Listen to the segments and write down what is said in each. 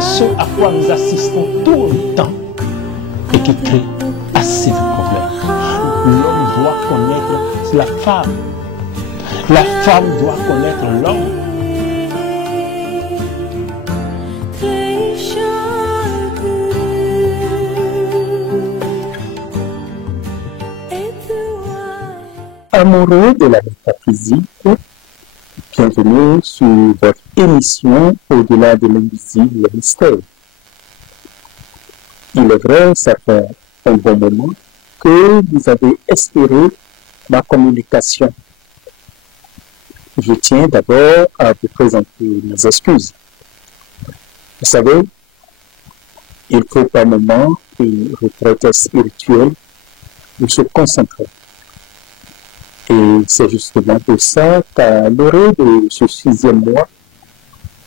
C'est ce à quoi nous assistons tout le temps et qui crée assez de problèmes. L'homme doit connaître la femme. La femme doit connaître l'homme. Amoureux de la métaphysique, bienvenue sur votre émission Au-delà de l'invisible, le mystère. Il est vrai, ça fait un bon moment que vous avez espéré ma communication. Je tiens d'abord à vous présenter mes excuses. Vous savez, il faut par moment une retraite spirituelle de se concentrer. Et c'est justement pour ça qu'à l'orée de ce 6e mois,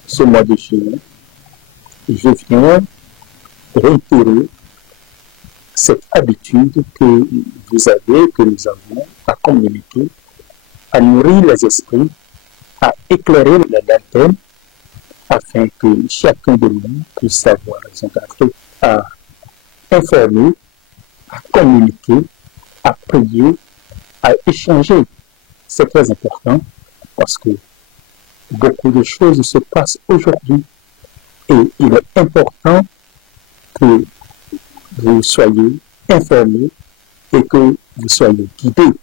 ce mois de juillet, je viens réitérer cette habitude que vous avez, que nous avons à communiquer, à nourrir les esprits, à éclairer la lanterne, afin que chacun de nous puisse avoir raison d'être, à informer, à communiquer, à prier, à échanger. C'est très important parce que beaucoup de choses se passent aujourd'hui et il est important que vous soyez informés et que vous soyez guidés,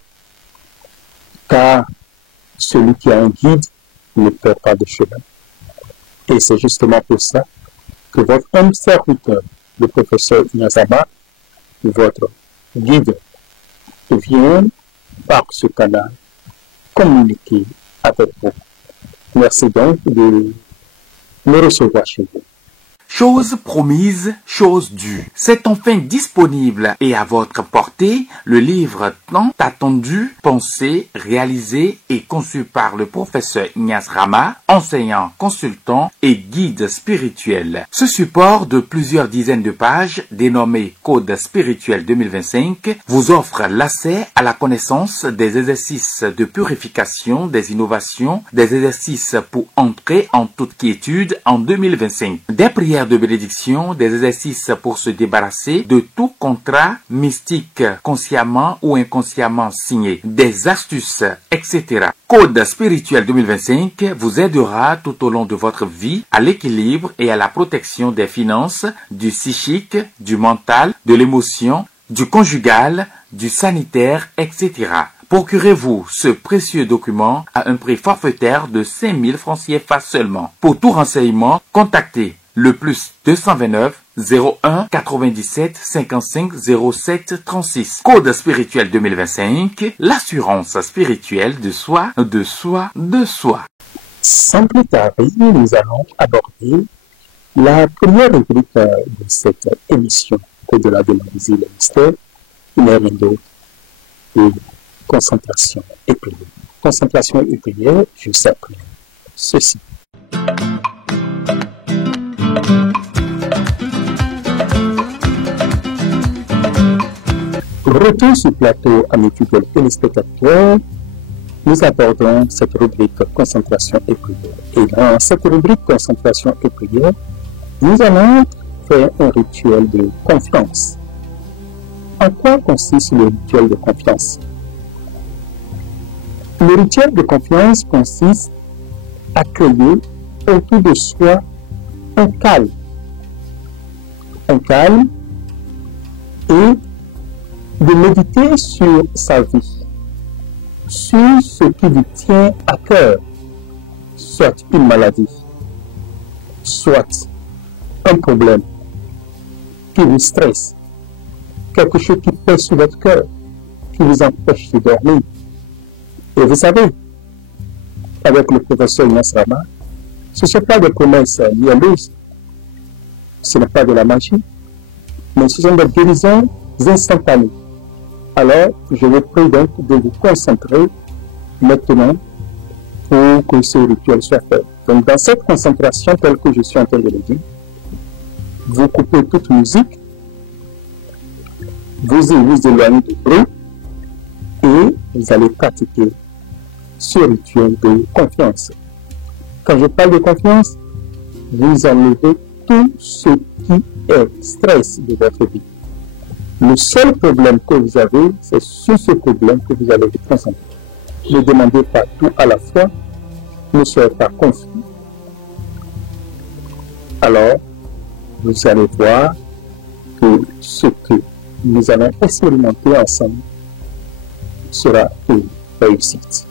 car celui qui a un guide ne perd pas de chemin. Et c'est justement pour ça que votre homme serviteur, le professeur Inazama, votre guide, vient par ce canal communiquer avec vous. Merci donc de me recevoir chez vous. Chose promise, chose due. C'est enfin disponible et à votre portée le livre tant attendu, pensé, réalisé et conçu par le professeur Ignace Rama, enseignant, consultant et guide spirituel. Ce support de plusieurs dizaines de pages, dénommé Code spirituel 2025, vous offre l'accès à la connaissance des exercices de purification, des innovations, des exercices pour entrer en toute quiétude en 2025, des prières de bénédiction, des exercices pour se débarrasser de tout contrat mystique consciemment ou inconsciemment signé, des astuces, etc. Code spirituel 2025 vous aidera tout au long de votre vie à l'équilibre et à la protection des finances, du psychique, du mental, de l'émotion, du conjugal, du sanitaire, etc. Procurez-vous ce précieux document à un prix forfaitaire de 5000 francs CFA seulement. Pour tout renseignement, contactez le plus 229 01 97 55 07 36. Code spirituel 2025, l'assurance spirituelle de soi, de soi, de soi. Sans plus tarder, nous allons aborder la première rubrique de cette émission Au-delà de l'invisible et mystère, qui n'est rien d'autre que concentration et prière. Concentration et prière, je sais ceci. Retour sur le plateau, amis fidèles téléspectateurs, nous abordons cette rubrique concentration et prière. Et dans cette rubrique concentration et prière, nous allons faire un rituel de confiance. En quoi consiste le rituel de confiance? Le rituel de confiance consiste à créer autour de soi un calme. Un calme et de méditer sur sa vie, sur ce qui vous tient à cœur, soit une maladie, soit un problème qui vous stresse, quelque chose qui pèse sur votre cœur, qui vous empêche de dormir. Et vous savez, avec le professeur Ignace Rama, ce ne sont pas des promesses mielleuses, ce n'est pas de la magie, mais ce sont des guérisons instantanées. Alors, je vous prie donc de vous concentrer maintenant pour que ce rituel soit fait. Donc, dans cette concentration telle que je suis en train de le dire, vous coupez toute musique, vous éloignez du bruit et vous allez pratiquer ce rituel de confiance. Quand je parle de confiance, vous enlevez tout ce qui est stress de votre vie. Le seul problème que vous avez, c'est sur ce problème que vous allez vous concentrer. Ne demandez pas tout à la fois, ne soyez pas confus. Alors, vous allez voir que ce que nous allons expérimenter ensemble sera une réussite.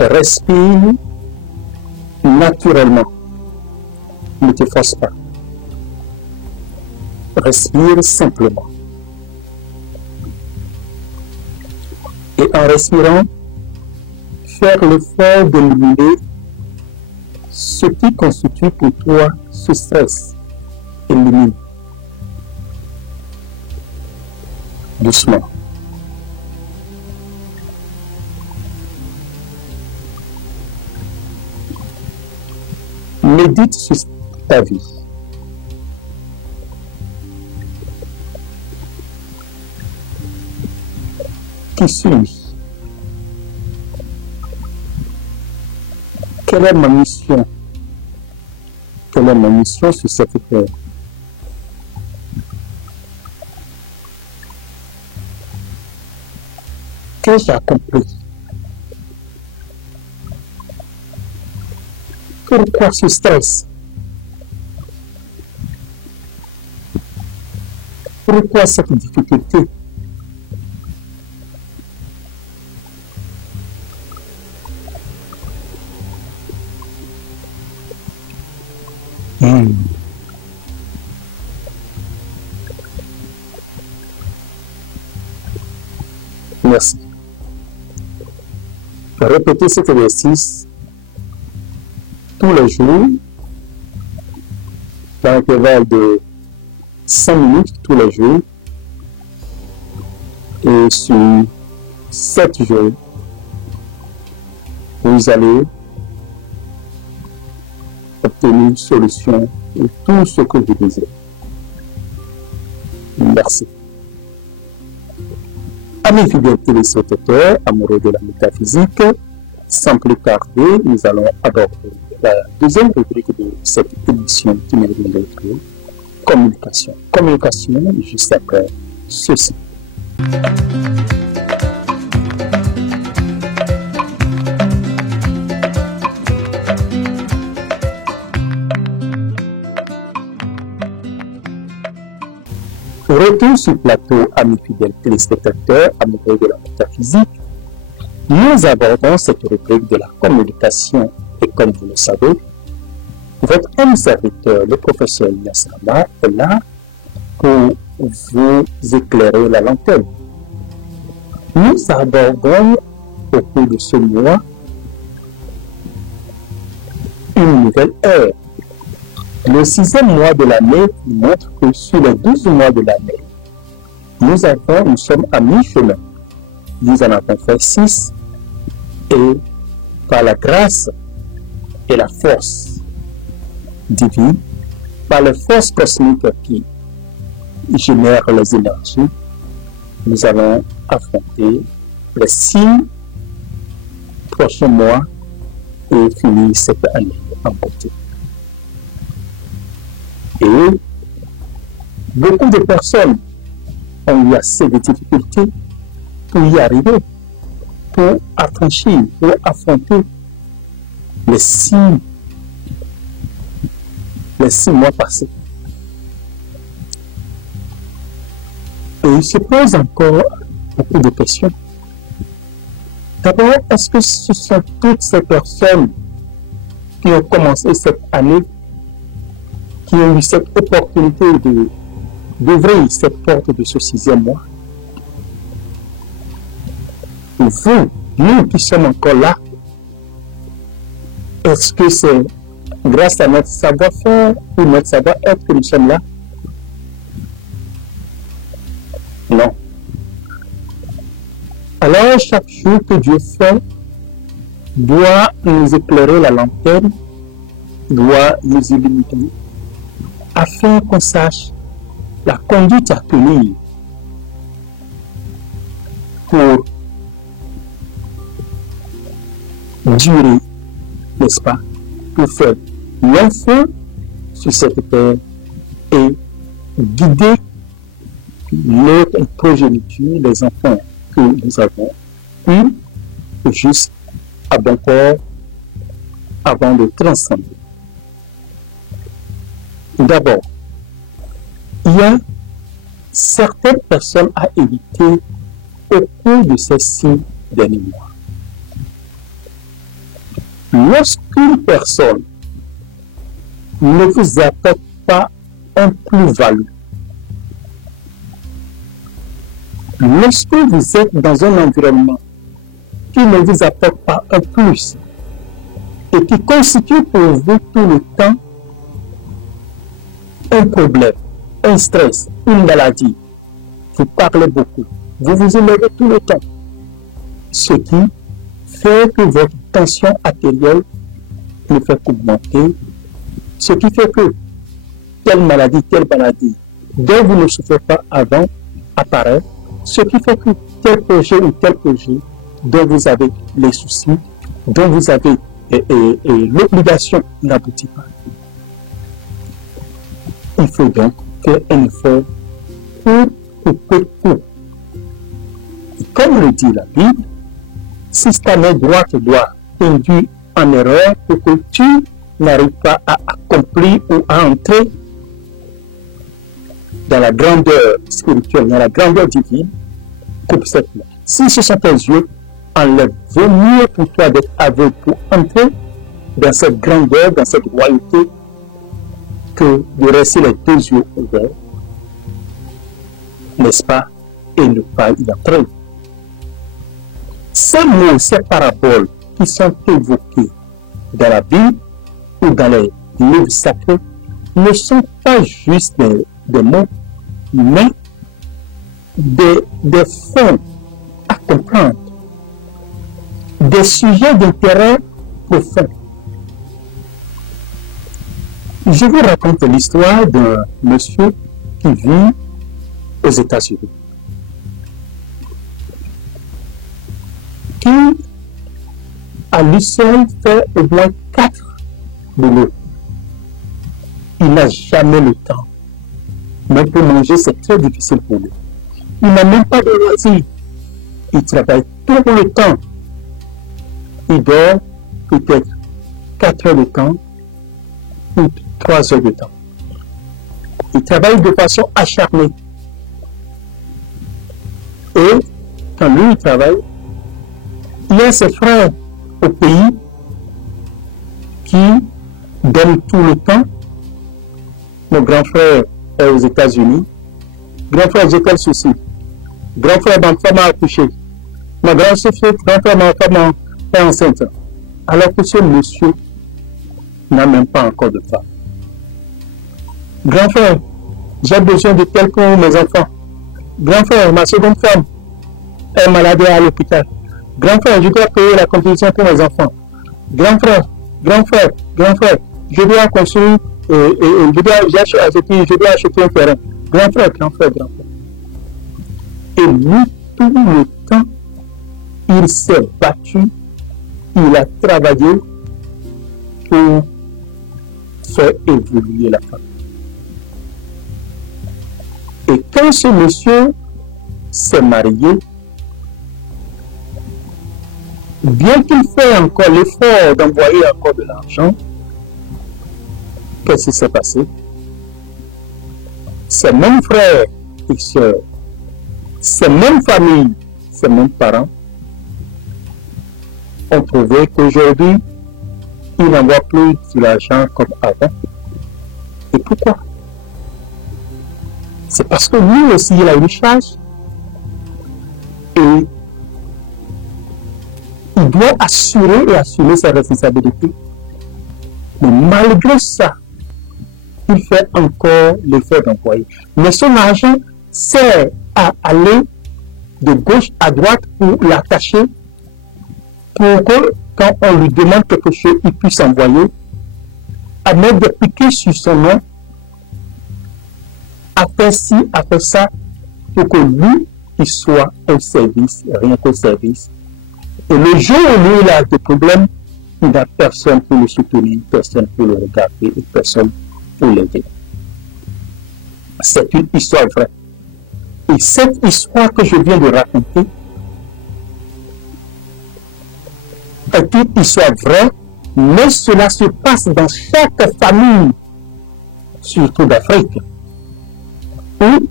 Respire naturellement. Ne te force pas. Respire simplement. Et en respirant, faire l'effort d'éliminer ce qui constitue pour toi ce stress. Élimine. Doucement. Médite sur ta vie. Qui suis-je? Quelle est ma mission? Quelle est ma mission sur cette terre? Qu'ai-je accompli? Pourquoi ce stress? Pourquoi cette difficulté? Merci. Répétez cet exercice tous les jours, dans l'intervalle de 5 minutes tous les jours, et sur 7 jours, vous allez obtenir une solution de tout ce que vous désirez. Merci. Amis fidèles téléspectateurs, amoureux de la métaphysique, sans plus tarder, nous allons aborder la deuxième rubrique de cette émission qui n'est rien d'autre que communication. Communication, juste après ceci. retour sur le plateau, amis fidèles téléspectateurs, amoureux de la métaphysique. Nous abordons cette rubrique de la communication et comme vous le savez, votre ami serviteur, le professeur Yassama, est là pour vous éclairer la lanterne. Nous abordons au cours de ce mois une nouvelle ère. Le 6e mois de l'année montre que sur les 12 mois de l'année, nous sommes à mi-chemin. Nous en avons fait 6 et par la grâce et la force divine, par les forces cosmiques qui génèrent les énergies, nous allons affronter les 6 prochains mois et finir cette année en beauté. Et beaucoup de personnes ont eu assez de difficultés pour y arriver, pour affranchir, pour affronter les 6 mois passés. Et il se pose encore beaucoup de questions. D'abord, est-ce que ce sont toutes ces personnes qui ont commencé cette année, qui ont eu cette opportunité d'ouvrir cette porte de ce 6e mois? Vous, nous qui sommes encore là, est-ce que c'est grâce à notre savoir-faire ou notre savoir-être que nous sommes là? Non. Alors, chaque jour que Dieu fait doit nous éclairer la lanterne, doit nous illuminer, afin qu'on sache la conduite à tenir pour durer, n'est-ce pas, pour faire long feu sur cette terre et guider notre progéniture, les enfants que nous avons eu, juste à bon corps avant de transcender. D'abord, il y a certaines personnes à éviter au cours de ces 6 derniers mois. Lorsqu'une personne ne vous apporte pas un plus-value, lorsque vous êtes dans un environnement qui ne vous apporte pas un plus et qui constitue pour vous tout le temps un problème, un stress, une maladie, vous parlez beaucoup, vous vous élevez tout le temps, ce qui fait que votre tension artérielle ne fait qu'augmenter, ce qui fait que telle maladie dont vous ne souffrez pas avant apparaît, ce qui fait que tel projet ou tel projet dont vous avez les soucis, dont vous avez l'obligation n'aboutit pas. Il faut donc faire un effort pour couper court. Et comme le dit la Bible, si ta main droite doit t'induire en erreur pour que tu n'arrives pas à accomplir ou à entrer dans la grandeur spirituelle, dans la grandeur divine, coupe cette main. Si ce sont tes yeux, enlève. Vaut mieux pour toi d'être aveugle pour entrer dans cette grandeur, dans cette royauté, que de rester les 2 yeux ouverts, n'est-ce pas, et ne pas y entrer. Ces mots, ces paraboles qui sont évoqués dans la Bible ou dans les livres sacrés ne sont pas juste des mots, mais des fonds à comprendre, des sujets d'intérêt profond. Je vous raconte l'histoire d'un monsieur qui vit aux États-Unis, qui à lui seul fait au moins 4 boulots. Il n'a jamais le temps. Même pour manger, c'est très difficile pour lui. Il n'a même pas de loisirs. Il travaille tout le temps. Il dort peut-être 4 heures de temps ou 3 heures de temps. Il travaille de façon acharnée. Et quand lui il travaille, il y a ses frères au pays qui donnent tout le temps. Mon grand frère est aux États-Unis. Grand frère, j'ai tel souci. Grand frère, ma femme a accouché. Ma grand frère, ma femme est enceinte. Alors que ce monsieur n'a même pas encore de femme. Grand frère, j'ai besoin de tel pour mes enfants. Grand frère, ma seconde femme est malade à l'hôpital. Grand frère, je dois payer la contribution pour mes enfants. Grand frère, je dois construire, je dois acheter un terrain. Grand frère. Et lui, tout le temps, il s'est battu, il a travaillé pour faire évoluer la famille. Et quand ce monsieur s'est marié, bien qu'il fait encore l'effort d'envoyer encore de l'argent, qu'est-ce qui s'est passé? Ses mêmes frères et sœurs, ces mêmes familles, ces mêmes parents ont trouvé qu'aujourd'hui, il n'envoie plus de l'argent comme avant. Et pourquoi? C'est parce que lui aussi, il a une charge et il doit assurer et assumer sa responsabilité. Mais malgré ça, il fait encore l'effort d'envoyer. Mais son argent sert à aller de gauche à droite pour l'attacher, pour que quand on lui demande quelque chose, il puisse envoyer, à mettre des piquets sur son nom, à faire ci, à faire ça, pour que lui, il soit au service, rien qu'au service. Et le jour où lui, il a des problèmes, il n'a personne pour le soutenir, personne pour le regarder, et personne pour l'aider. C'est une histoire vraie. Et cette histoire que je viens de raconter est une histoire vraie, mais cela se passe dans chaque famille, surtout d'Afrique, où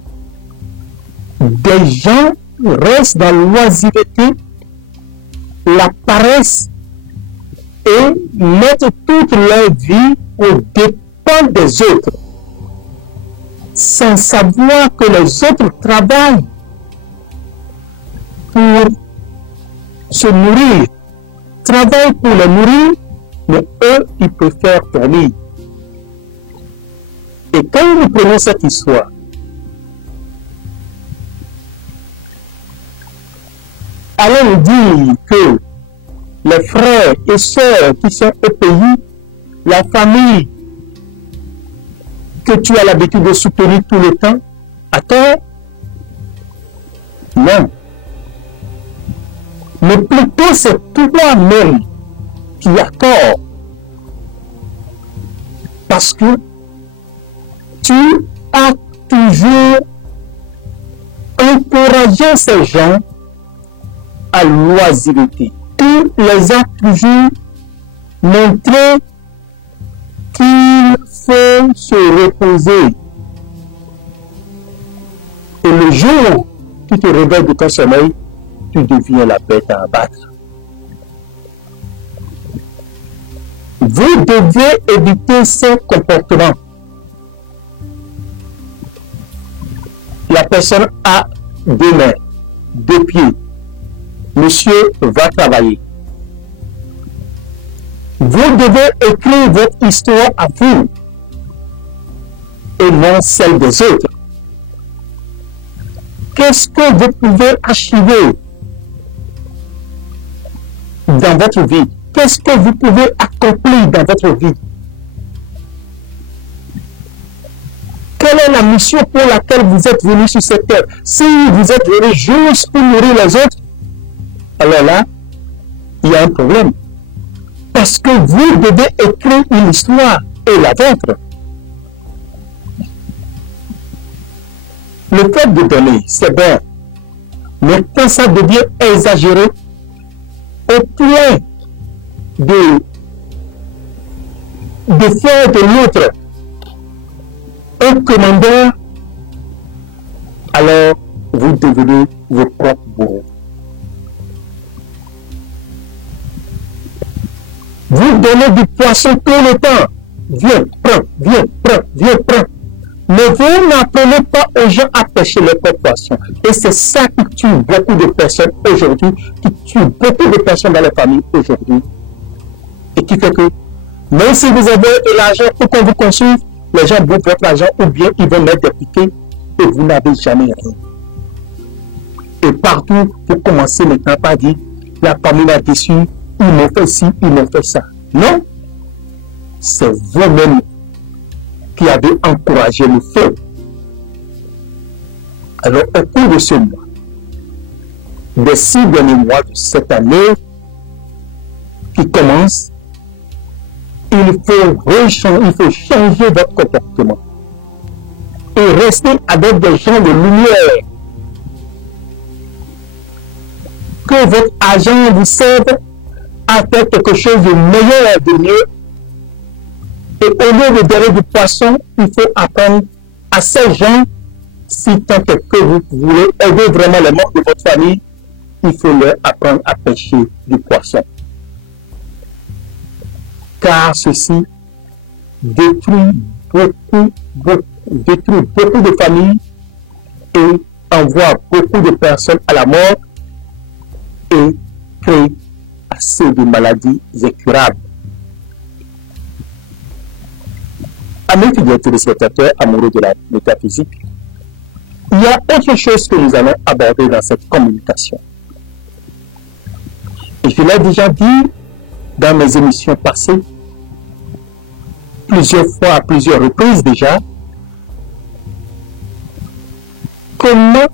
des gens restent dans l'oisiveté, la paresse et mettent toute leur vie au dépens des autres, sans savoir que les autres travaillent pour se nourrir, travaillent pour les nourrir, mais eux, ils préfèrent dormir. Et quand nous prenons cette histoire, allons dire que les frères et sœurs qui sont au pays, la famille que tu as l'habitude de soutenir tout le temps, à tort? Non. Mais plutôt c'est toi-même qui as tort. Parce que tu as toujours encouragé ces gens à l'oisiveté. Tu les as toujours montré qu'il faut se reposer. Et le jour où tu te réveilles de ton sommeil, tu deviens la bête à abattre. Vous devez éviter ces comportements. La personne a 2 mains, 2 pieds. Monsieur va travailler. Vous devez écrire votre histoire à vous et non celle des autres. Qu'est-ce que vous pouvez archiver dans votre vie? Qu'est-ce que vous pouvez accomplir dans votre vie? Quelle est la mission pour laquelle vous êtes venu sur cette terre? Si vous êtes venu juste pour nourrir les autres, alors là, il y a un problème. Parce que vous devez écrire une histoire et la vôtre. Le fait de donner, c'est bien. Mais quand ça devient exagéré, au point de faire de l'autre un commandeur, alors vous devenez vos propres Vous donnez du poisson tout le temps. Viens, prends, viens, prends, viens, prends. Mais vous n'apprenez pas aux gens à pêcher leur propre poisson. Et c'est ça qui tue beaucoup de personnes aujourd'hui, qui tue beaucoup de personnes dans les familles aujourd'hui. Et qui fait que, même si vous avez de l'argent pour qu'on vous consulte, les gens bouffent votre argent ou bien ils vont mettre des piquets et vous n'avez jamais rien. Et partout, vous commencez maintenant par dire, la famille m'a déçu, ils m'ont fait ci, ils m'ont fait ça. Non, c'est vous-même qui avez encouragé le feu. Alors, au cours de ce mois, des 6 derniers mois de cette année qui commence, il faut changer votre comportement et rester avec des gens de lumière. Que votre argent vous serve à faire quelque chose de meilleur, de mieux. Et au lieu de donner du poisson, il faut apprendre à ces gens, si tant est que vous voulez aider vraiment les membres de votre famille, il faut leur apprendre à pêcher du poisson. Car ceci détruit beaucoup de familles et envoie beaucoup de personnes à la mort et crée assez de maladies incurables. Amis fidèles téléspectateurs amoureux de la métaphysique, il y a autre chose que nous allons aborder dans cette communication. Et je l'ai déjà dit dans mes émissions passées, plusieurs fois, à plusieurs reprises déjà, comment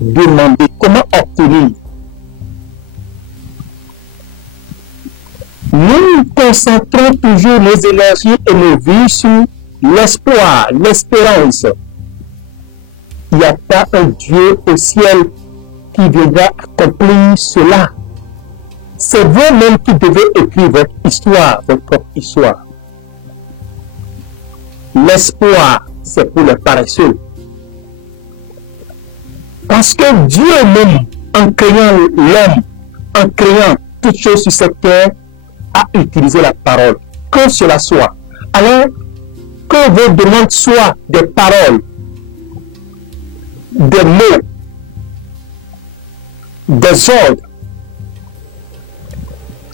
demander, comment obtenir. Nous concentrons toujours nos énergies et nos vies sur l'espoir, l'espérance. Il n'y a pas un Dieu au ciel qui viendra accomplir cela. C'est vous-même qui devez écrire votre histoire, votre propre histoire. L'espoir, c'est pour les paresseux. Parce que Dieu même, en créant l'homme, en créant toutes choses sur cette terre, a utilisé la parole. Que cela soit. Alors, que vos demandes soient des paroles, des mots, des ordres,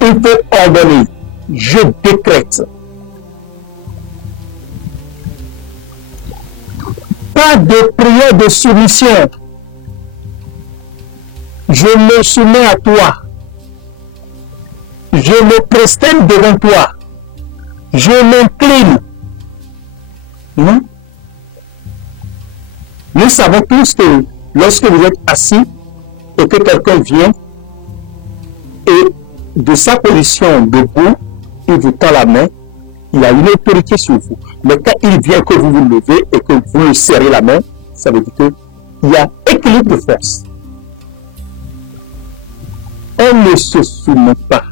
il faut ordonner. Je décrète. Pas de prière de soumission. Je me soumets à toi. Je me prosterne devant toi. Je m'incline. Non? Nous savons tous que lorsque vous êtes assis et que quelqu'un vient et de sa position debout, il vous tend la main, il a une autorité sur vous. Mais quand il vient que vous vous levez et que vous lui serrez la main, ça veut dire qu'il y a équilibre de force. On ne se soumet pas.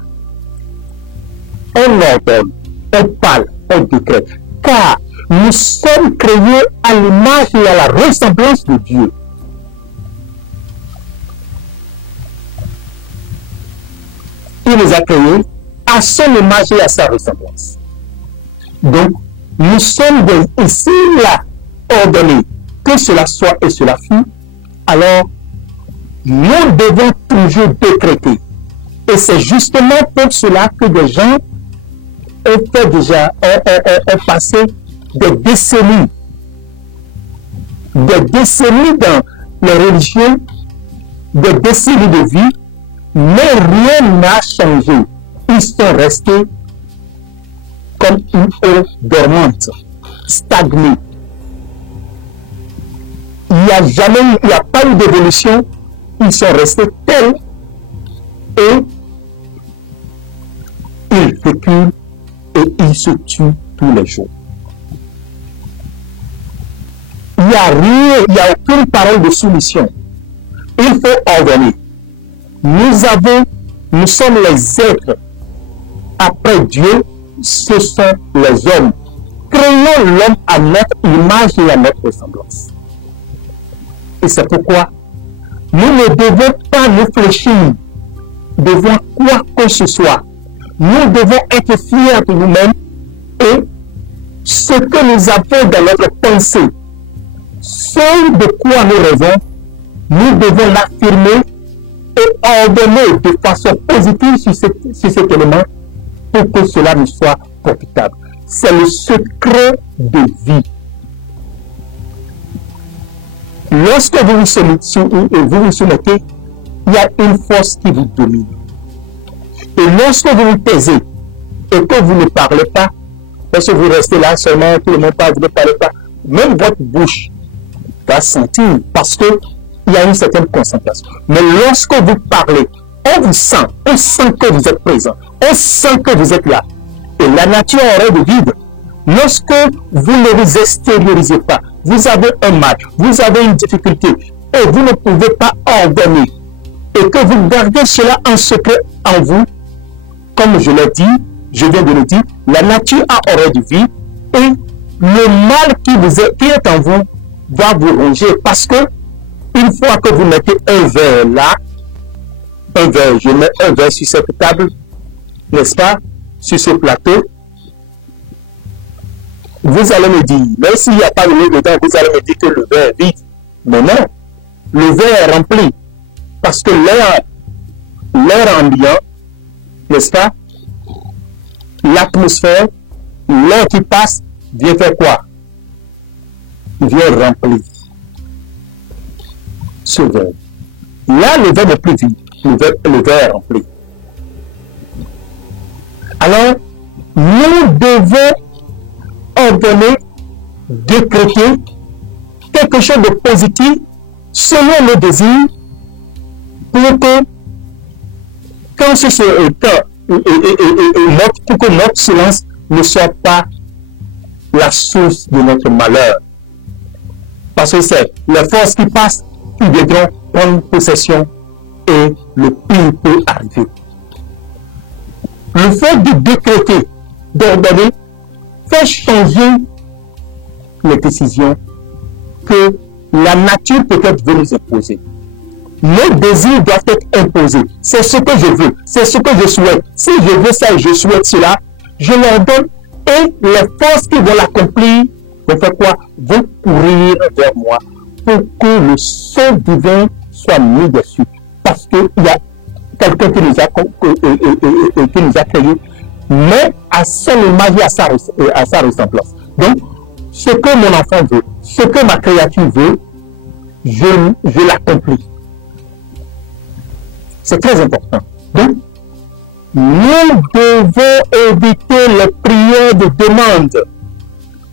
On ordonne, on parle, on décrète. Car nous sommes créés à l'image et à la ressemblance de Dieu. Il nous a créés à son image et à sa ressemblance. Donc, nous sommes ici là ordonnés que cela soit et cela fût. Alors, nous devons toujours décréter. Et c'est justement pour cela que des gens ont fait déjà, ont passé des décennies dans les religions, des décennies de vie, mais rien n'a changé. Ils sont restés comme une eau dormante, stagnée. Il n'y a pas eu d'évolution. Ils sont restés tels et ils reculent et ils se tuent tous les jours. Il n'y a rien, il n'y a aucune parole de soumission. Il faut ordonner. Nous sommes les êtres. Après Dieu, ce sont les hommes. Créons l'homme à notre image et à notre ressemblance. Et c'est pourquoi nous ne devons pas nous fléchir devant quoi que ce soit. Nous devons être fiers de nous-mêmes et ce que nous avons dans notre pensée, ce de quoi nous rêvons, nous devons l'affirmer et ordonner de façon positive sur cet élément pour que cela nous soit profitable. C'est le secret de vie. Lorsque vous vous soumettez, il y a une force qui vous domine. Et lorsque vous vous taisez et que vous ne parlez pas, lorsque vous restez là seulement, tout le monde parle, vous ne parlez pas, même votre bouche va sentir parce qu'il y a une certaine concentration. Mais lorsque vous parlez, on sent que vous êtes présent, on sent que vous êtes là. Et la nature aurait de vide. Lorsque vous ne vous extériorisez pas, vous avez un mal, vous avez une difficulté et vous ne pouvez pas ordonner et que vous gardez cela en secret en vous, comme je l'ai dit, je viens de le dire, la nature a horreur de vie et le mal qui est en vous va vous ronger parce que une fois que vous mettez un verre là, je mets un verre sur cette table, n'est-ce pas, sur ce plateau, vous allez me dire, même s'il n'y a pas de l'eau dedans, vous allez me dire que le verre est vide. Mais non, le verre est rempli. Parce que l'air ambiant, n'est-ce pas, l'atmosphère, l'air qui passe, vient faire quoi? Vient remplir ce verre. Là, le verre n'est plus vide. Le verre est rempli. Alors, nous devons ordonner, décréter quelque chose de positif selon nos désirs pour que notre silence ne soit pas la source de notre malheur. Parce que c'est les forces qui passent qui viendront prendre possession et le pire peut arriver. Le fait de décréter, d'ordonner, fait changer les décisions que la nature peut-être veut nous imposer. Nos désirs doivent être imposés. C'est ce que je veux, c'est ce que je souhaite. Si je veux ça et je souhaite cela, je l'ordonne et les forces qui vont l'accomplir vont faire quoi? Vont courir vers moi pour que le sceau divin soit mis dessus. Parce qu'il y a quelqu'un qui nous a créés, mais à seule image et à sa ressemblance. Donc, ce que mon enfant veut, ce que ma créature veut, je l'accomplis. C'est très important. Donc, nous devons éviter les prières de demande,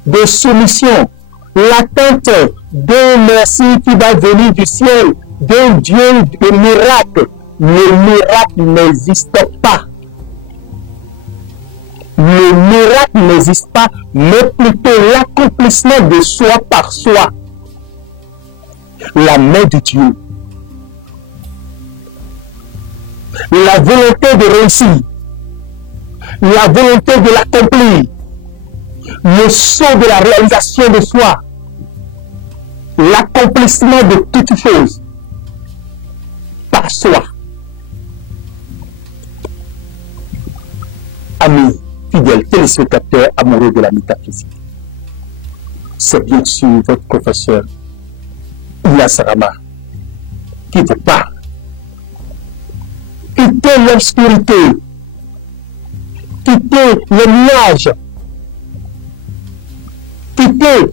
de soumission, l'attente d'un merci qui va venir du ciel, d'un Dieu de miracle. Le miracle n'existe pas. Le miracle n'existe pas, mais plutôt l'accomplissement de soi par soi. La main de Dieu. La volonté de réussir. La volonté de l'accomplir. Le saut de la réalisation de soi. L'accomplissement de toutes choses. Par soi. Amis, fidèles téléspectateurs amoureux de la métaphysique. C'est bien sûr votre professeur Ilyas Rama qui vous parle. Quittez l'obscurité, quittez les nuages, quittez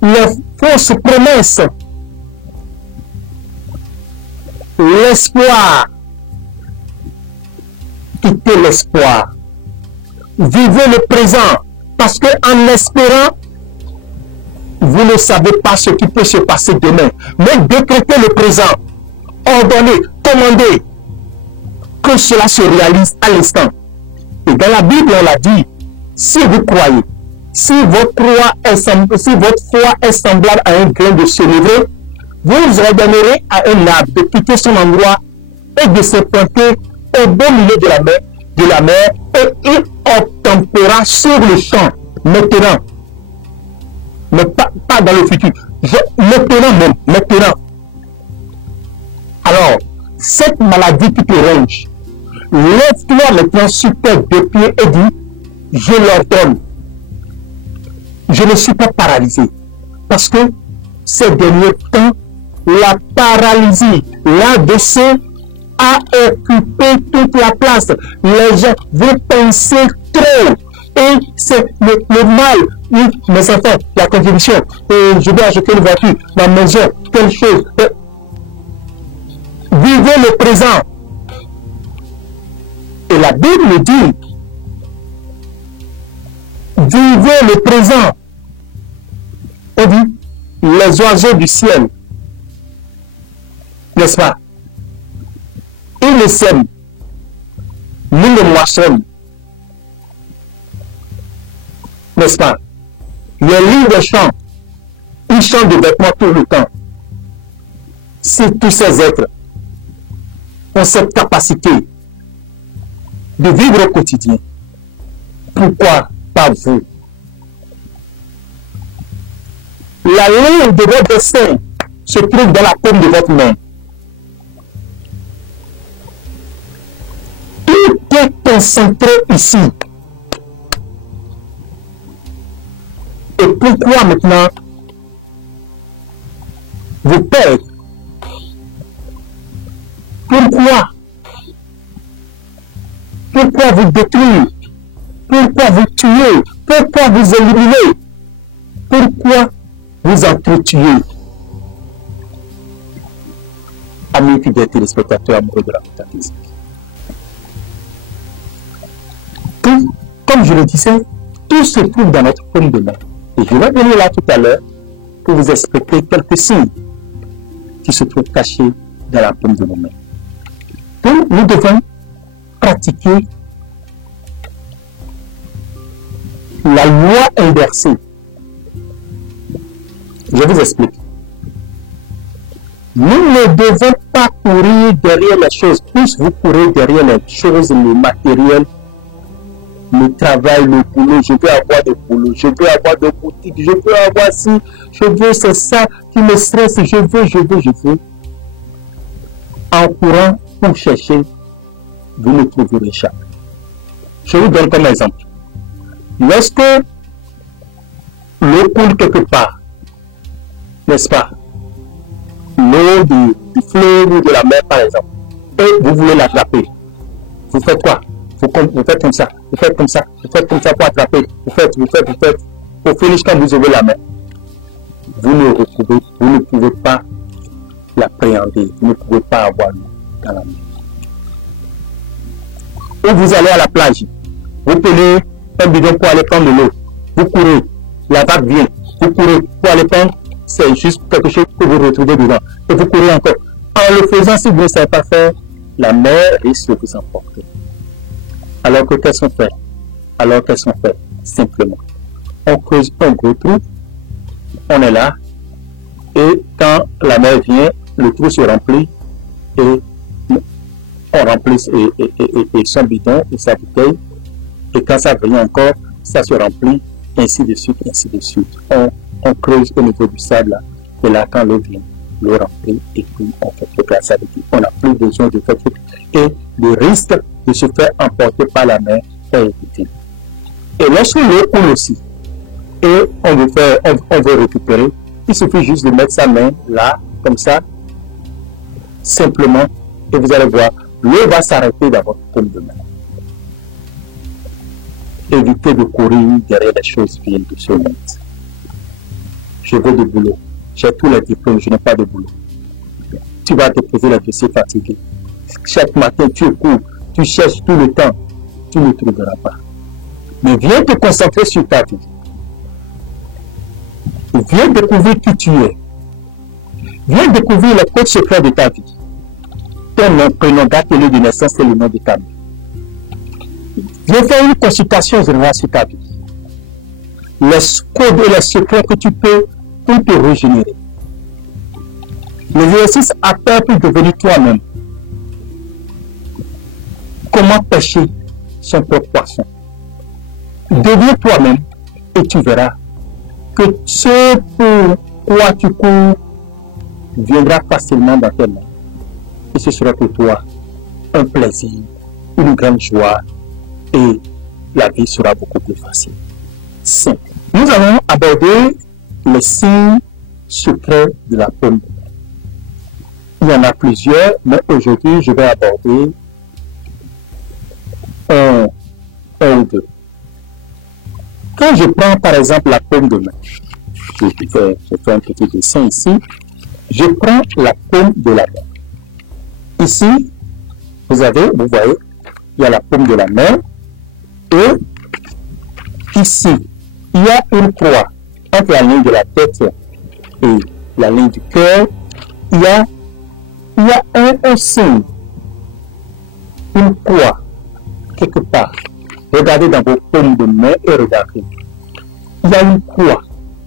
les fausses promesses, l'espoir, quittez l'espoir. Vivez le présent, parce que en espérant, vous ne savez pas ce qui peut se passer demain. Mais décrétez le présent, ordonnez, commandez, que cela se réalise à l'instant. Et dans la Bible, on l'a dit, si vous croyez, si votre foi est semblable à un grain de sénévé, vous ordonnerez à un arbre de quitter son endroit et de se planter au beau milieu de la mer, et il obtempérera sur le champ, maintenant. Mais pas dans le futur. Maintenant. Alors, cette maladie qui te ronge, Lève-toi maintenant sur tes deux pieds et dis, je l'ordonne. Je ne suis pas paralysé. Parce que ces derniers temps, la paralysie, là-dessus, a occupé toute la place. Les gens vont penser trop. Et c'est le mal. Oui, mes enfants, la contribution. Et je dois acheter une voiture, ma maison, telle chose. Vivez le présent. Et la Bible dit, vivez le présent. On dit, les oiseaux du ciel, n'est-ce pas? Ils le sèment, nous le moissonnons, n'est-ce pas? Les livres de chant, ils chantent de vêtements tout le temps. Si tous ces êtres ont cette capacité de vivre au quotidien, pourquoi pas vous? La ligne de votre destin se trouve dans la paume de votre main. Tout est concentré ici. Et pourquoi maintenant vous perdre? Pourquoi? Pourquoi vous détruire? Pourquoi vous tuer? Pourquoi vous éliminer? Pourquoi vous entretuer? Amis fidèles téléspectateurs amoureux de la métaphysique. Comme je le disais, tout se trouve dans notre paume de main. Et je vais venir là tout à l'heure pour vous expliquer quelques signes qui se trouvent cachés dans la paume de nos mains. Donc, nous devons pratiquer la loi inversée. Je vous explique. Nous ne devons pas courir derrière les choses. Plus vous courez derrière les choses, le matériel, le travail, le boulot. Je veux avoir de boulot, je veux avoir de boutique, je veux avoir ci, je veux, c'est ça qui me stresse, je veux. En courant pour chercher, vous ne trouverez jamais. Je vous donne comme exemple. Lorsque l'eau coule quelque part, n'est-ce pas? L'eau du fleuve ou de la mer, par exemple. Et vous voulez l'attraper. Vous faites quoi? Vous faites comme ça. Vous faites comme ça. Vous faites comme ça pour attraper. Vous faites. Au finish, quand vous ouvrez la main, vous ne pouvez pas l'appréhender. Vous ne pouvez pas avoir l'eau dans la main. Ou vous allez à la plage. Vous prenez un bidon pour aller prendre de l'eau. Vous courez. La vague vient. Vous courez pour aller prendre. C'est juste quelque chose que vous retrouvez dedans. Et vous courez encore. En le faisant, si vous ne savez pas faire, la mer risque de vous emporter. Alors que qu'est-ce qu'on fait? Simplement, on creuse un gros trou, on est là, et quand la mer vient, le trou se remplit, et on remplit et son bidon et sa bouteille, et quand ça vient encore, ça se remplit, ainsi de suite. On creuse au niveau du sable, là, et là, quand l'eau vient, l'eau remplit, et puis on fait le place avec lui. On n'a plus besoin de faire tout. Et le risque de se faire emporter par la mer est évité. Et lorsque l'eau coule aussi, et on veut récupérer, il suffit juste de mettre sa main là, comme ça, simplement, et vous allez voir, l'eau va s'arrêter dans votre paume de main. Évitez de courir derrière les choses viles de ce monde. Je veux du boulot. J'ai tous les diplômes, je n'ai pas de boulot. Tu vas te poser la question fatigué. Chaque matin, tu cours, tu cherches tout le temps. Tu ne trouveras pas. Mais viens te concentrer sur ta vie. Viens découvrir qui tu es. Viens découvrir les codes secrets de ta vie. Ton nom, prénom, date et lieu de naissance, c'est le nom de ta vie. Viens faire une consultation générale sur ta vie. Les codes et les secrets que tu peux pour te régénérer. L'exercice à faire pour devenir toi-même. Comment pêcher son propre poisson. Deviens toi-même et tu verras que ce pour quoi tu cours viendra facilement dans tes mains. Et ce sera pour toi un plaisir une grande joie et la vie sera beaucoup plus facile. 5. Nous allons aborder les signes secrets de la paume de main. Il y en a plusieurs, mais aujourd'hui, je vais aborder un ou deux. Quand je prends par exemple la paume de main, je fais un petit dessin ici, je prends la paume de la main. Ici, vous voyez, il y a la paume de la main et ici, il y a une croix entre la ligne de la tête et la ligne du cœur. Il y a un signe, une croix, quelque part. Regardez dans vos paumes de main et regardez. Il y a une croix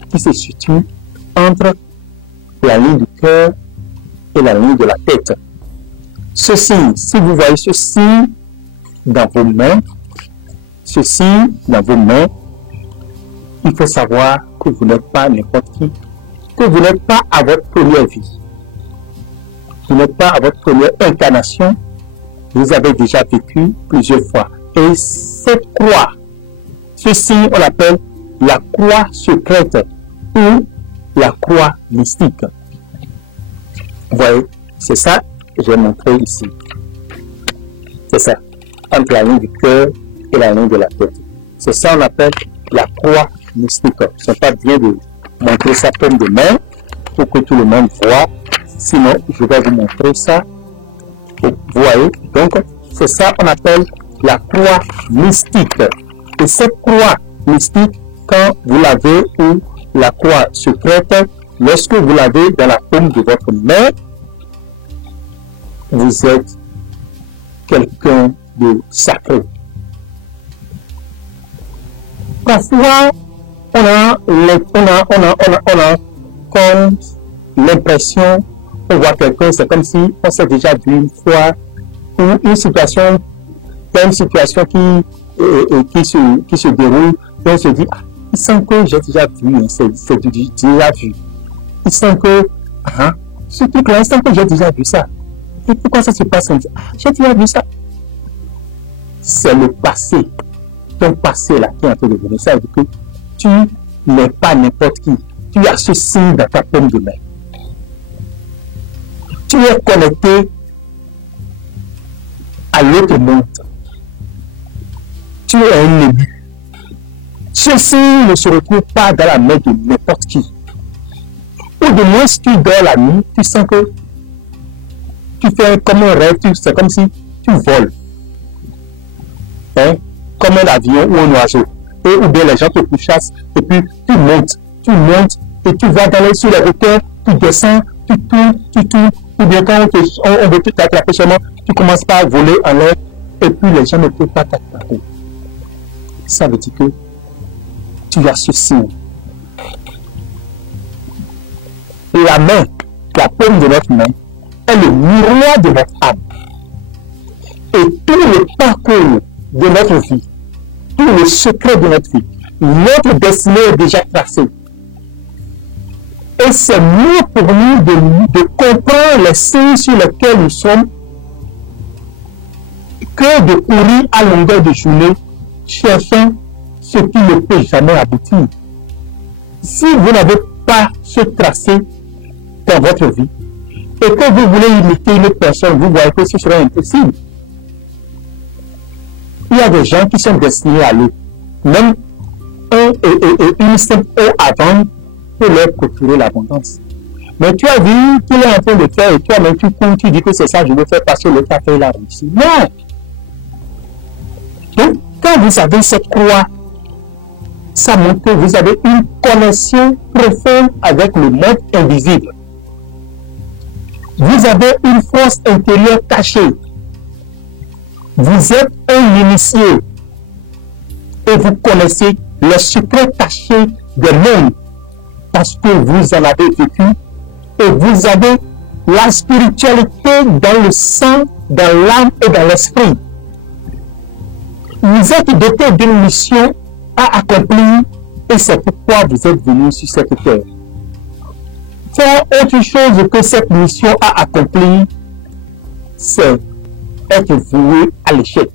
qui se situe entre la ligne du cœur et la ligne de la tête. Ce signe, si vous voyez ce signe dans vos mains, il faut savoir que vous n'êtes pas n'importe qui, que vous n'êtes pas à votre première vie. Vous n'êtes pas à votre première incarnation. Vous avez déjà vécu plusieurs fois. Et cette croix, ce signe, on l'appelle la croix secrète ou la croix mystique. Vous voyez, c'est ça que j'ai montré ici. C'est ça, entre la ligne du cœur et la ligne de la tête. C'est ça qu'on appelle la croix mystique. Ce n'est pas bien de montrer ça comme de main pour que tout le monde voit. Sinon, je vais vous montrer ça. Vous voyez, donc, c'est ça qu'on appelle la croix mystique. Et cette croix mystique, quand vous l'avez, ou la croix secrète, lorsque vous l'avez dans la paume de votre main, vous êtes quelqu'un de sacré. Parfois, on a comme l'impression, on voit quelqu'un, c'est comme si on s'est déjà vu une fois, ou une situation qui se déroule, et on se dit, ah, il sent que j'ai déjà vu, c'est déjà vu. Il sent que, ce truc-là, il sent que j'ai déjà vu ça. Et pourquoi ça se passe comme ça? Ah, j'ai déjà vu ça. C'est le passé, ton passé là qui est en train de venir. Ça veut dire que tu n'es pas n'importe qui. Tu as ce signe dans ta paume de main. Tu es connecté à l'autre monde. Tu es un élu. Ce signe ne se retrouve pas dans la main de n'importe qui. Ou de moins, si tu dors la nuit, tu sens que tu fais comme un rêve, c'est comme si tu voles. Comme un avion ou un oiseau. Ou bien les gens te pourchassent et puis tu montes et tu vas sur les hauteurs, tu descends, tu tournes, ou bien quand on veut t'attraper seulement, tu commences par voler en l'air et puis les gens ne peuvent pas t'attraper. Ça veut dire que tu as ce signe. La main, la paume de notre main, est le miroir de notre âme. Et tout le parcours de notre vie, tout le secret de notre vie, notre destinée est déjà tracée. Et c'est mieux pour nous de comprendre les signes sur lesquels nous sommes que de courir à longueur de journée cherchant ce qui ne peut jamais aboutir. Si vous n'avez pas ce tracé dans votre vie et que vous voulez imiter une personne, vous voyez que ce sera impossible. Il y a des gens qui sont destinés à l'eau. Même une simple eau avant pour leur procurer l'abondance. Mais tu as vu qu'il est en train de faire et toi-même tu comptes, tu dis que c'est ça, je veux faire parce que le café il a réussi. Non! Donc, quand vous avez cette croix, ça montre que vous avez une connexion profonde avec le monde invisible. Vous avez une force intérieure cachée. Vous êtes un initié et vous connaissez les secrets cachés des mondes parce que vous en avez vécu et vous avez la spiritualité dans le sang, dans l'âme et dans l'esprit. Vous êtes doté d'une mission à accomplir et c'est pourquoi vous êtes venu sur cette terre. Faire autre chose que cette mission à accomplir, c'est être voué à l'échec.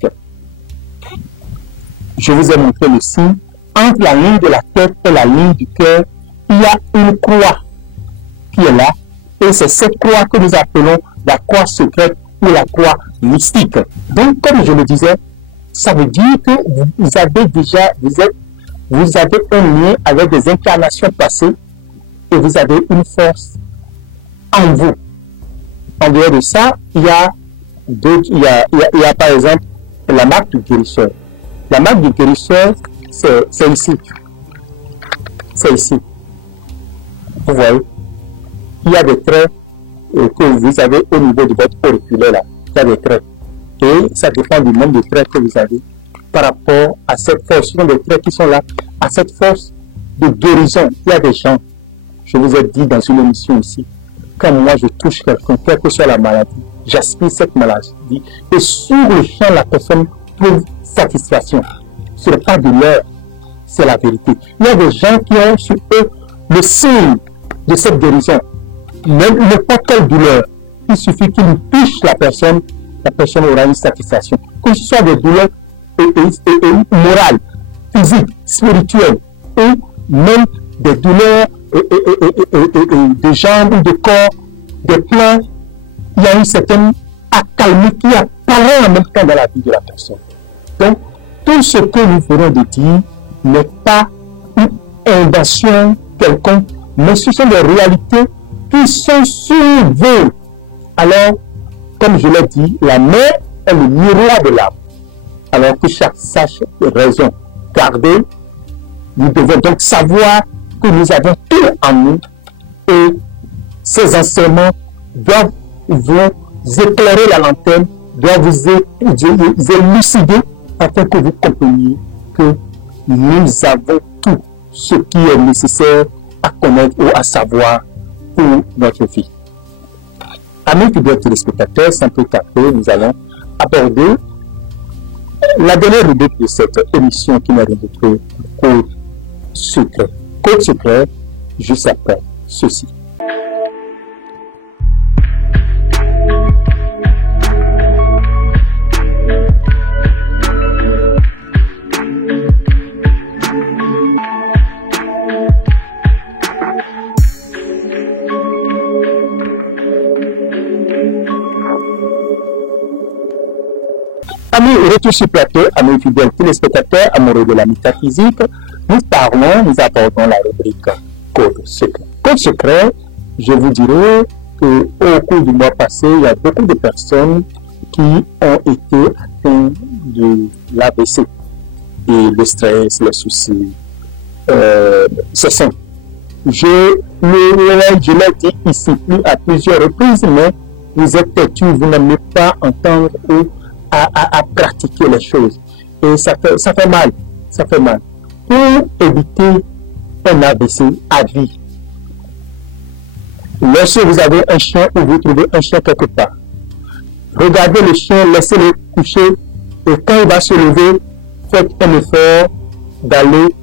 Je vous ai montré le signe. Entre la ligne de la tête et la ligne du cœur, il y a une croix qui est là. Et c'est cette croix que nous appelons la croix secrète ou la croix mystique. Donc, comme je le disais, ça veut dire que vous avez déjà, vous avez un lien avec des incarnations passées et vous avez une force en vous. En dehors de ça, il y a par exemple la marque du guérisseur. La marque du guérisseur, c'est ici. C'est ici. Vous voyez, il y a des traits que vous avez au niveau de votre auriculaire là. Il y a des traits. Et ça dépend du nombre de traits que vous avez par rapport à cette force. Ce sont des traits qui sont là, à cette force de guérison. Il y a des gens, je vous ai dit dans une émission ici, quand moi je touche quelqu'un, quelle que soit la maladie, j'aspire cette maladie. Et sur le champ, la personne trouve satisfaction. Ce n'est pas de l'heure, c'est la vérité. Il y a des gens qui ont sur eux le signe de cette guérison. Même n'importe quelle douleur, il suffit qu'il touche la personne aura une satisfaction. Que ce soit des douleurs morales, physiques, spirituelles, et même des douleurs de jambes ou de corps, des plans, il y a une certaine accalmie qui apparaît en même temps dans la vie de la personne. Donc, tout ce que nous venons de dire n'est pas une invention quelconque, mais ce sont des réalités qui sont sur vous. Alors, comme je l'ai dit, la mère est le miroir de l'âme. Alors que chaque sache raison garder, nous devons donc savoir que nous avons tout en nous et ces enseignements doivent vous éclairer la lanterne, doivent vous élucider afin que vous compreniez que nous avons tout ce qui est nécessaire à connaître ou à savoir pour notre vie. Amis fidèles téléspectateurs, sans plus tarder, nous allons aborder la dernière rubrique de cette émission qui n'est rien d'autre que Code secret. Code secret, juste après ceci. Amis, retour sur plateau, amis fidèles téléspectateurs, amoureux de la métaphysique, nous abordons la rubrique Code secret. Code secret, je vous dirai qu'au cours du mois passé, il y a beaucoup de personnes qui ont été atteintes de l'AVC et le stress, les soucis. C'est simple. Je l'ai dit ici à plusieurs reprises, mais vous êtes têtus, vous n'aimez pas entendre ou à pratiquer les choses. Et ça fait mal. Ça fait mal. Pour éviter un AVC à vie, lorsque vous avez un chien ou vous trouvez un chien quelque part, regardez le chien, laissez-le coucher et quand il va se lever, faites un effort d'aller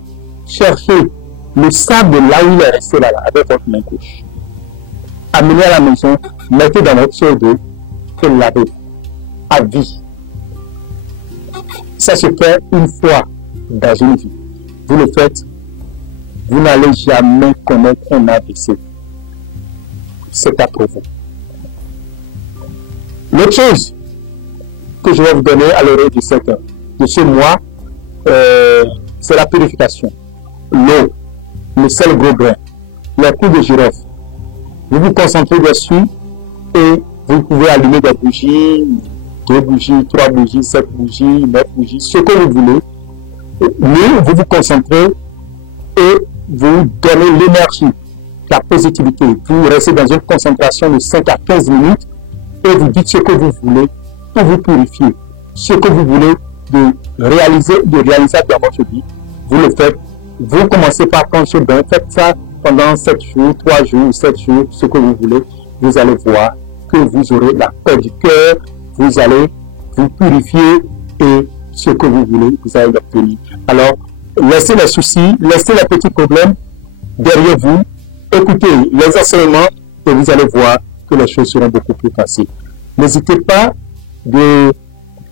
chercher le sable là où il est resté là, avec votre main gauche. Amenez à la maison, mettez dans votre seau d'eau et lavez à vie. Ça se fait une fois dans une vie. Vous le faites, vous n'allez jamais connaître un AVC. C'est à pour vous. L'autre chose que je vais vous donner à l'oreille de ce mois, c'est la purification. L'eau, le sel gros grain, les coups de girofle. Vous vous concentrez dessus et vous pouvez allumer des bougies, 2 bougies, 3 bougies, 7 bougies, 9 bougies, ce que vous voulez. Mais vous vous concentrez et vous donnez l'énergie, la positivité. Vous restez dans une concentration de 5 à 15 minutes et vous dites ce que vous voulez pour vous purifier. Ce que vous voulez de réaliser dans votre vie, vous le faites. Vous commencez par prendre ce bain, faites ça pendant 7 jours, 3 jours, 7 jours, ce que vous voulez. Vous allez voir que vous aurez la paix du cœur, vous allez vous purifier et ce que vous voulez, vous allez l'obtenir. Alors, laissez les soucis, laissez les petits problèmes derrière vous, écoutez les enseignements et vous allez voir que les choses seront beaucoup plus faciles. N'hésitez pas de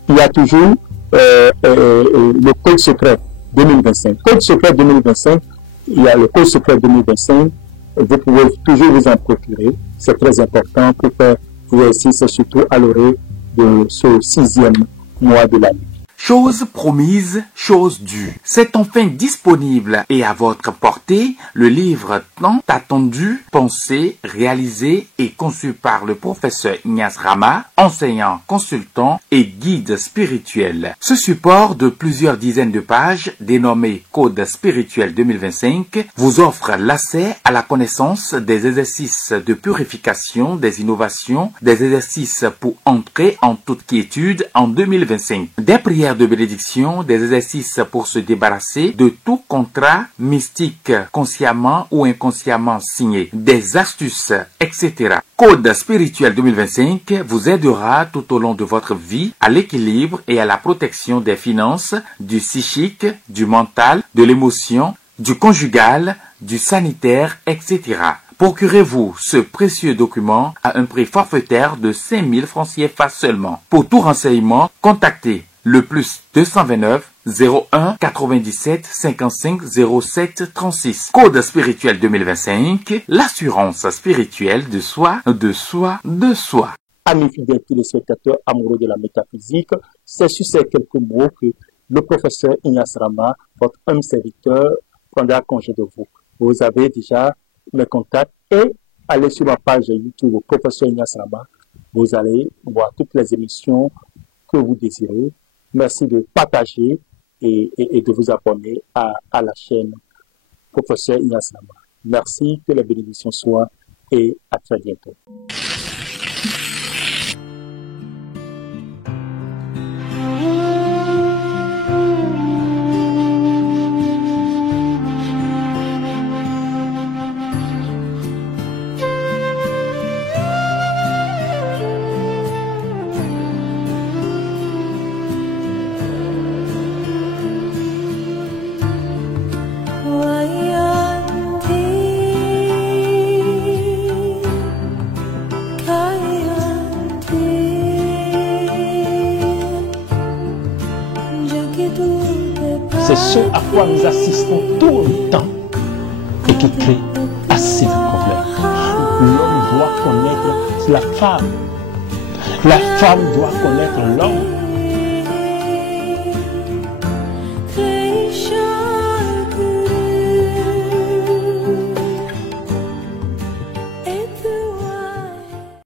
il y a toujours le Code secret 2025. Code secret 2025, il y a le Code secret 2025, vous pouvez toujours vous en procurer. C'est très important pour faire vos exercices, surtout à l'orée de ce 6e mois de l'année. Chose promise, chose due. C'est enfin disponible et à votre portée le livre tant attendu, pensé, réalisé et conçu par le professeur Ignace Rama, enseignant, consultant et guide spirituel. Ce support de plusieurs dizaines de pages, dénommé Code spirituel 2025, vous offre l'accès à la connaissance des exercices de purification, des innovations, des exercices pour entrer en toute quiétude en 2025, des prières de bénédiction, des exercices pour se débarrasser de tout contrat mystique consciemment ou inconsciemment signé, des astuces, etc. Code spirituel 2025 vous aidera tout au long de votre vie à l'équilibre et à la protection des finances, du psychique, du mental, de l'émotion, du conjugal, du sanitaire, etc. Procurez-vous ce précieux document à un prix forfaitaire de 5000 francs CFA seulement. Pour tout renseignement, contactez le plus 229 01 97 55 07 36. Code spirituel 2025, l'assurance spirituelle de soi, de soi, de soi. Amis fidèles téléspectateurs amoureux de la métaphysique, c'est sur ces quelques mots que le professeur Ignace Rama, votre homme serviteur, prendra congé de vous. Vous avez déjà mes contacts et allez sur ma page YouTube professeur Ignace Rama. Vous allez voir toutes les émissions que vous désirez. Merci de partager et de vous abonner à la chaîne professeur Ignace Rama. Merci, que la bénédiction soit et à très bientôt. C'est ce à quoi nous assistons tout le temps et qui crée assez de problèmes. L'homme doit connaître la femme. La femme doit connaître l'homme.